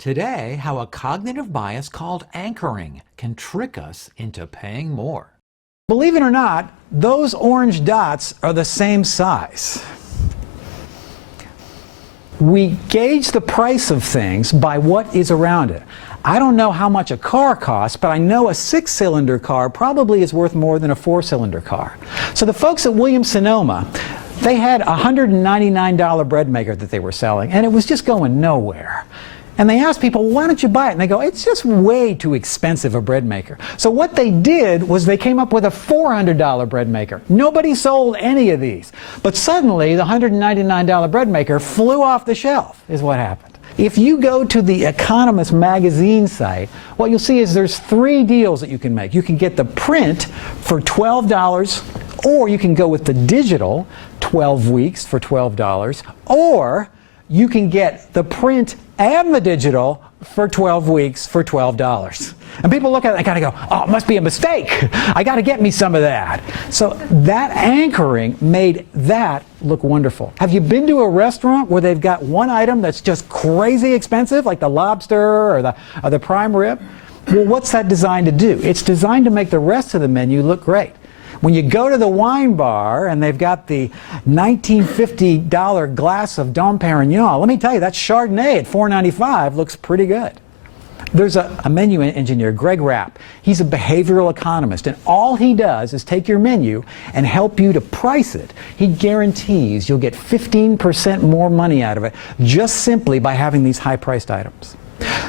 Today, how a cognitive bias called anchoring can trick us into paying more. Believe it or not, those orange dots are the same size. We gauge the price of things by what is around it. I don't know how much a car costs, but I know a 6-cylinder car probably is worth more than a 4-cylinder car. So the folks at Williams-Sonoma, they had a $199 bread maker that they were selling, and it was just going nowhere. And they asked people, why don't you buy it? And they go, it's just way too expensive a bread maker. So what they did was they came up with a $400 bread maker. Nobody sold any of these. But suddenly, the $199 bread maker flew off the shelf, is what happened. If you go to the Economist magazine site, what you'll see is there's 3 deals that you can make. You can get the print for $12, or you can go with the digital, 12 weeks for $12, or you can get the print and the digital for 12 weeks for $12. And people look at it and kind of go, oh, it must be a mistake. I got to get me some of that. So that anchoring made that look wonderful. Have you been to a restaurant where they've got one item that's just crazy expensive, like the lobster or the prime rib? Well, what's that designed to do? It's designed to make the rest of the menu look great. When you go to the wine bar and they've got the $1950 glass of Dom Perignon, let me tell you, that Chardonnay at $4.95 looks pretty good. There's a menu engineer, Greg Rapp. He's a behavioral economist, and all he does is take your menu and help you to price it. He guarantees you'll get 15% more money out of it just simply by having these high-priced items.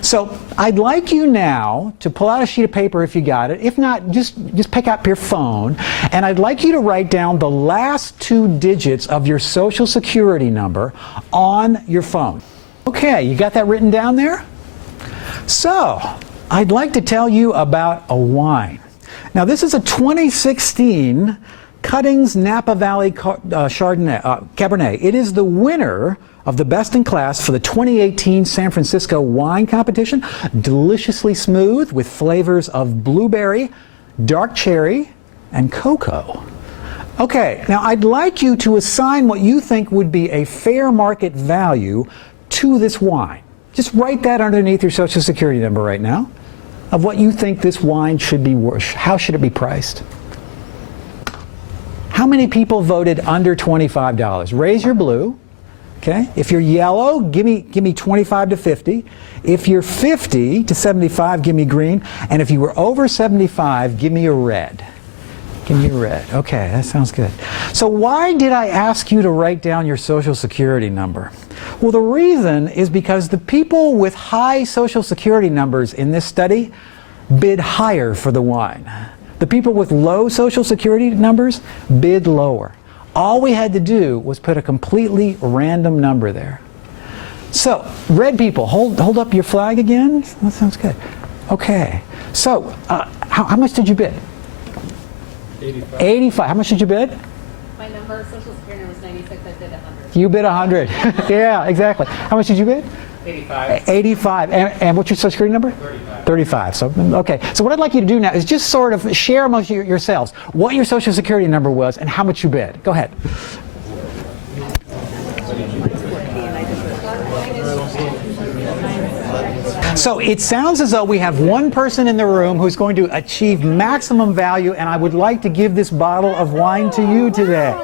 So I'd like you now to pull out a sheet of paper if you got it. If not, just pick up your phone, and I'd like you to write down the last 2 digits of your Social Security number on your phone. Okay, you got that written down there? So I'd like to tell you about a wine. Now this is a 2016 Cuttings Napa Valley Cabernet. It is the winner of the Best in Class for the 2018 San Francisco Wine Competition. Deliciously smooth with flavors of blueberry, dark cherry, and cocoa. Okay, now I'd like you to assign what you think would be a fair market value to this wine. Just write that underneath your Social Security number right now, of what you think this wine should be worth. How should it be priced? How many people voted under $25? Raise your blue. Okay. If you're yellow, give me 25 to 50. If you're 50 to 75, give me green. And if you were over 75, give me a red. Give me a red. Okay, that sounds good. So why did I ask you to write down your Social Security number? Well, the reason is because the people with high Social Security numbers in this study bid higher for the wine. The people with low Social Security numbers bid lower. All we had to do was put a completely random number there. So, red people, hold up your flag again. That sounds good. Okay. So, how much did you bid? 85. 85. How much did you bid? My number, Social Security was 96. I bid 100. You bid 100. Yeah, exactly. How much did you bid? 85. 85. And what's your Social Security number? 35. 35. So, okay. So what I'd like you to do now is just sort of share amongst yourselves what your Social Security number was and how much you bid. Go ahead. So it sounds as though we have one person in the room who's going to achieve maximum value, and I would like to give this bottle of wine to you today.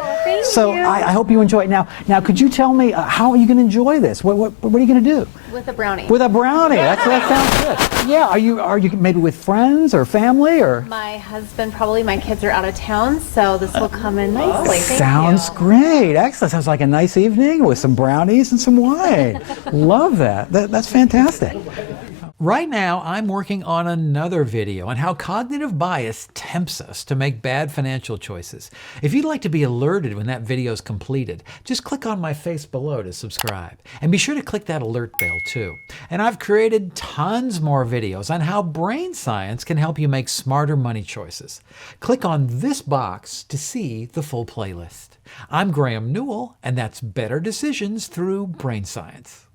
So I hope you enjoy it. Now, could you tell me how are you going to enjoy this? What are you going to do? With a brownie. With a brownie. That sounds good. Yeah. Are you maybe with friends or family or? My husband, probably. My kids are out of town, so this will come in nicely. Sounds great. Excellent. Sounds like a nice evening with some brownies and some wine. Love that. That's fantastic. Right now, I'm working on another video on how cognitive bias tempts us to make bad financial choices. If you'd like to be alerted when that video is completed, just click on my face below to subscribe. And be sure to click that alert bell too. And I've created tons more videos on how brain science can help you make smarter money choices. Click on this box to see the full playlist. I'm Graeme Newell, and that's Better Decisions Through Brain Science.